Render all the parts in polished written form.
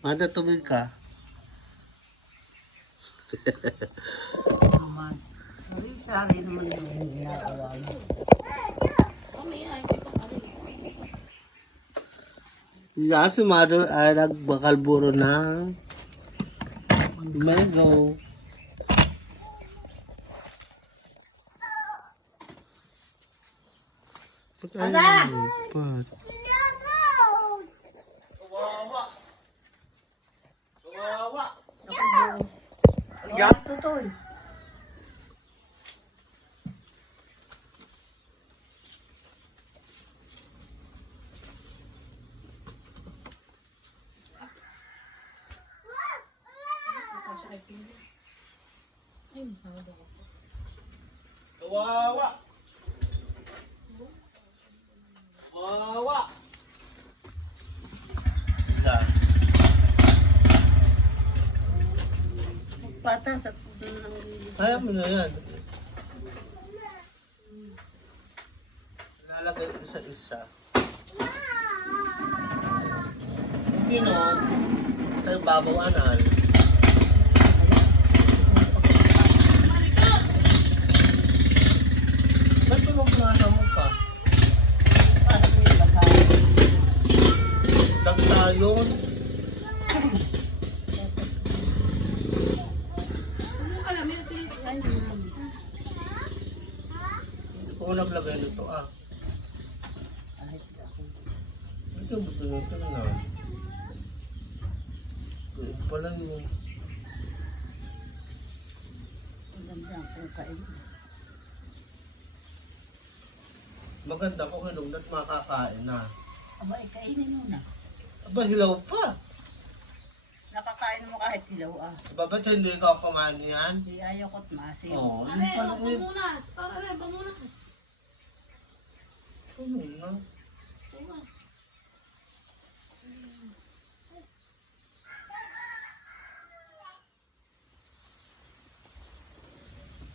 Manda tumig ka. Naman. Sari-sari naman yung ginagawa mo. Yeah, si mother ay nagbakal buro ng mango. Ala! Pat. Yan, tutoy. Kawawa. Kawawa. Yeah. Patas at doon ang gilid. Kaya mo na yan. Lalagay isa-isa. Hindi no. Sa babaw anal. Ba't pumapulasa mo pa? Para ko yung basahin. Dagtayon. Hindi ko naglagay nito ah. Ito buto nito na. Kaya pala mo. Maganda kung kain. Maganda ko hinog at makakain na. Aba, kainin mo na. Aba, hilaw pa. Nakakain mo kahit ilaw ah. Aba, ba't hindi ka kumain yan? Di ayaw ko't maasim. Oo, Ano yun pala yung eh. pamunas? Ano yung pamunas? Ano na?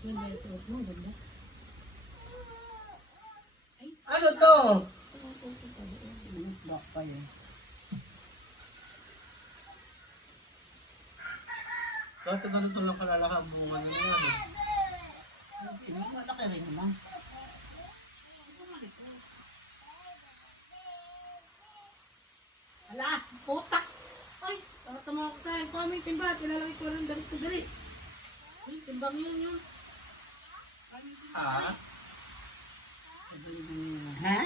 Ganda yung suot mo, ganda. Ano to? Bak pa yun. Bakit ganito lang kalalaki ang bunga niya yan eh? Malaki rin naman. Ala, putak! Ay, tama ako sa'yo. Kung may timba, tilalagay ko ng damit ko dali. Ay, timbang yun. Ha? Sabihin mo nila, ha?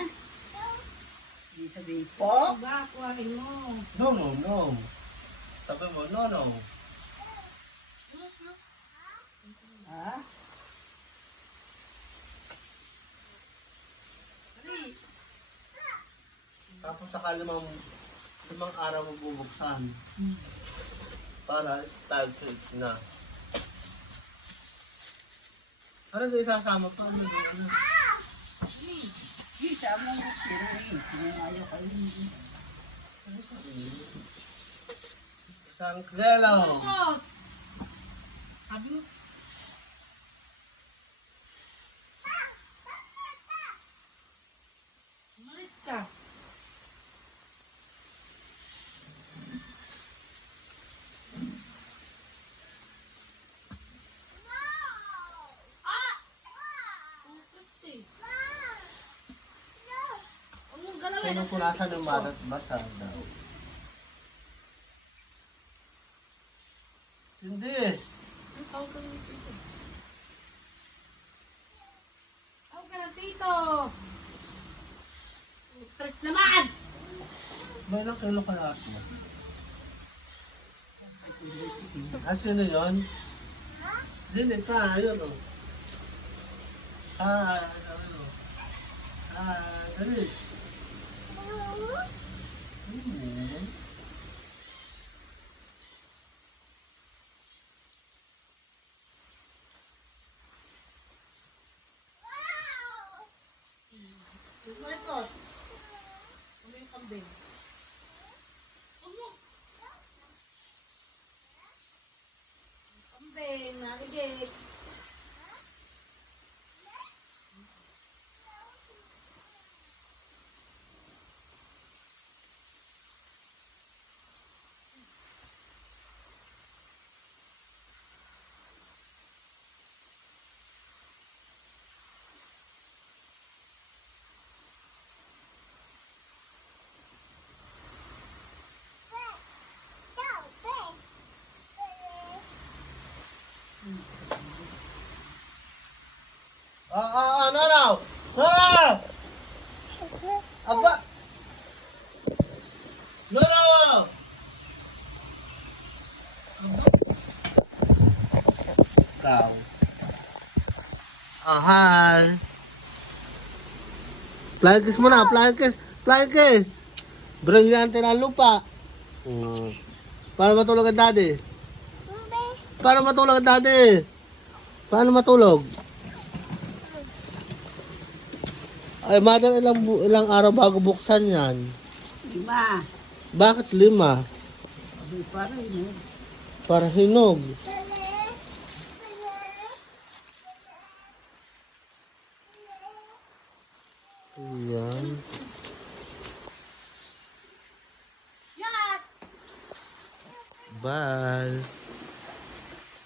Hindi sabihin po. Ba, kuhain mo. No, no, no. Sabi mo, no, no. Ha? Dali. Tapos saka limang araw mo bubuksan. Para style fit na. Ano sa isasama pa? Ano din ano? Hindi, sama mo. Pero eh, kung ayaw kayo hindi. Isang kilo. Suot! Sabi mo. Umalis ka. Oh, Christy. Huwag mong galawin. Pinupunasan ng marat basa daw. Hindi. Ang tawag ka ng tito. Tawag ka ng tito. Tres naman! May ilang kilo kaya ito? At sino yun? Dili ka, ayun o. Ano? Dali. Michael, ano yung kambing? Kambing, narigit. ikaw. Oh, hi. Flying kiss muna, flying kiss. Flying kiss. Brilyante na ang lupa. Paano matulog ang daddy? Paano matulog ang daddy? Paano matulog? Ay, mother, ilang araw bago buksan yan? 5. Bakit 5? Sabi pa rin eh. Para hinog. Ayan. Yan! Bye.